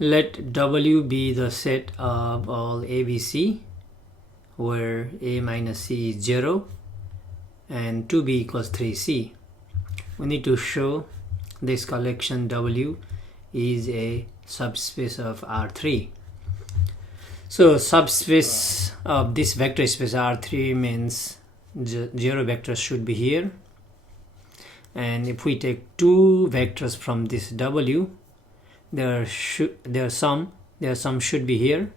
Let W be the set of all ABC, where A minus C is 0 and 2B equals 3C. We need to show this collection W is a subspace of R3. So subspace of this vector space R3 means 0 vectors should be here, and if we take two vectors from this W, their sum should be here.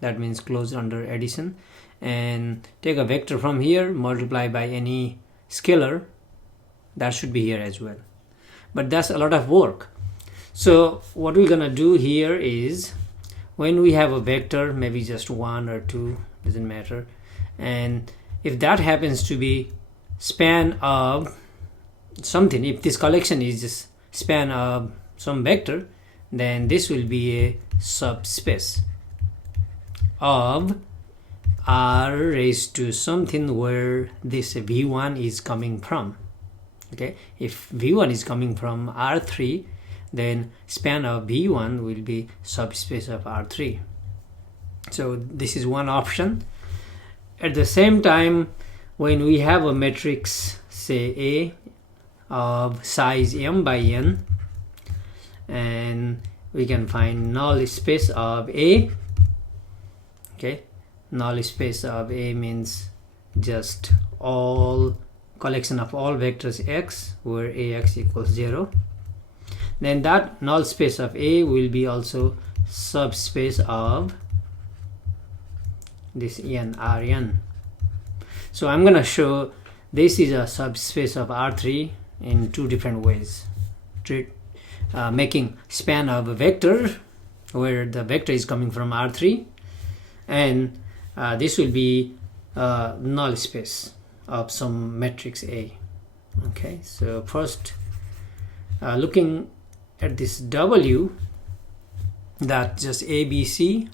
That means closed under addition. And take a vector from here, multiply by any scalar, that should be here as well. But that's a lot of work. So what we're gonna do here is, when we have a vector, maybe just 1 or 2, doesn't matter, and if that happens to be span of something, if this collection is just span of some vector, then this will be a subspace of R raised to something where this V1 is coming from. Okay, if V1 is coming from R3, then span of V1 will be subspace of R3. So this is one option. At the same time, when we have a matrix, say A, of size m by n, and we can find null space of A. Okay, null space of A means just all collection of all vectors x where ax equals 0. Then that null space of A will be also subspace of this n, Rn. So I'm gonna show this is a subspace of R3 in two different ways. Making span of a vector where the vector is coming from R3, and this will be null space of some matrix A. Okay, so first looking at this W, that just ABC,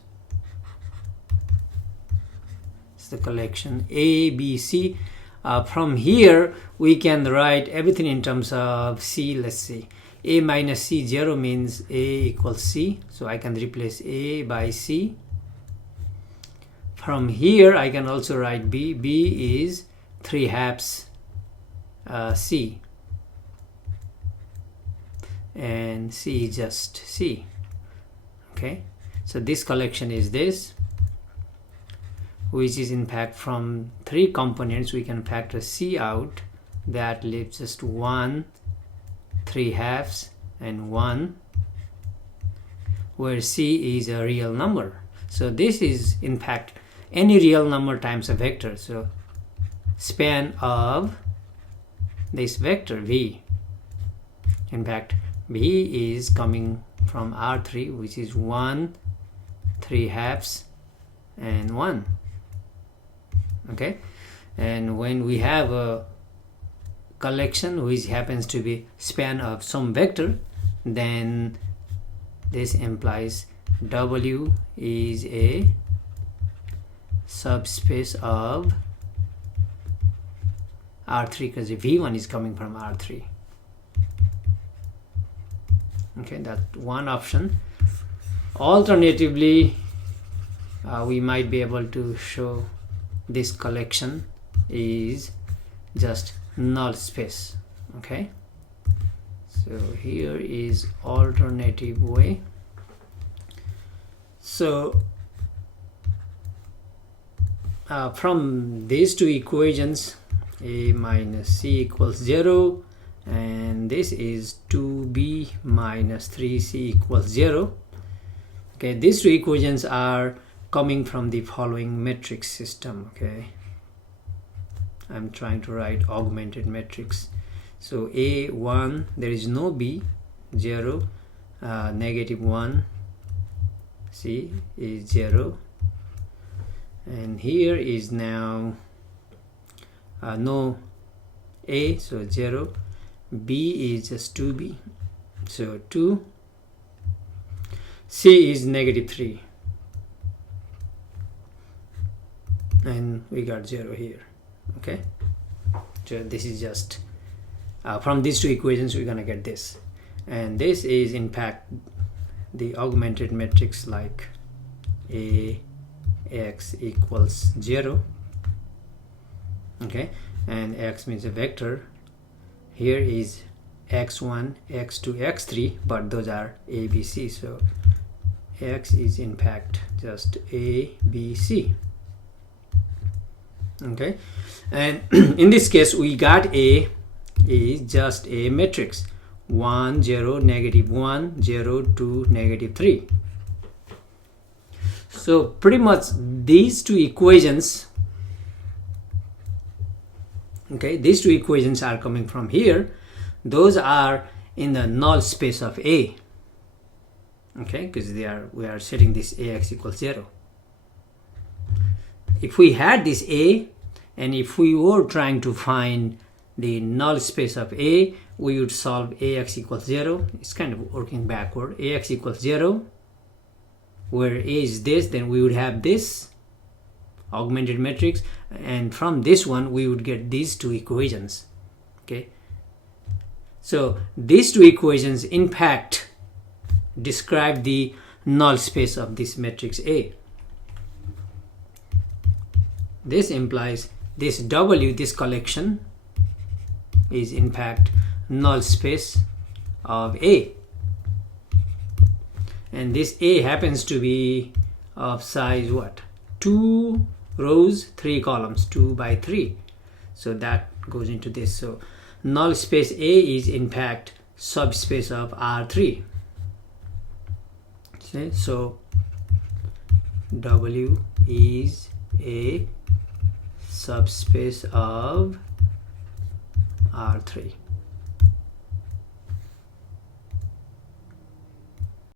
it's the collection ABC. From here we can write everything in terms of C. Let's see, A minus C, 0 means A equals C, so I can replace A by C. From here I can also write B. B is 3/2 C, and C is just C. Okay, so this collection is this, which is in fact from 3 components we can factor C out. That leaves just 1, 3/2 and 1, where C is a real number. So this is in fact any real number times a vector. So span of this vector V, in fact V is coming from R3, which is 1, 3/2 and 1. Okay, and when we have a collection which happens to be span of some vector, then this implies W is a subspace of R3 because V1 is coming from R3. Okay, that's one option. Alternatively, we might be able to show this collection is just null space. Okay, so here is alternative way. So from these two equations, A minus C equals 0, and this is 2B minus 3C equals 0. Okay, these two equations are coming from the following matrix system. Okay, I'm trying to write augmented matrix. So A1, there is no B, 0, -1, C is 0, and here is now no A, so 0, B is just 2B, so 2, C is -3, and we got 0 here. Okay, so this is just from these two equations we're gonna get this, and this is in fact the augmented matrix like Ax equals 0, okay, and X means a vector. Here is x1, x2, x3, but those are A, B, C, so X is in fact just A, B, C, okay. And in this case we got A is just a matrix 1, 0, negative 1, 0, 2, negative 3. So pretty much these two equations, okay, these two equations are coming from here. Those are in the null space of A, okay, because we are setting this Ax equals 0. If we had this A, and if we were trying to find the null space of A, we would solve Ax equals 0. It's kind of working backward. Ax equals 0, where A is this, then we would have this augmented matrix, and from this one we would get these two equations, okay. So these two equations in fact describe the null space of this matrix A. This implies this W, this collection, is in fact null space of A, and this A happens to be of size what? 2 rows, 3 columns, 2 by 3, so that goes into this. So null space A is in fact subspace of R3. Okay, so W is a subspace of R3.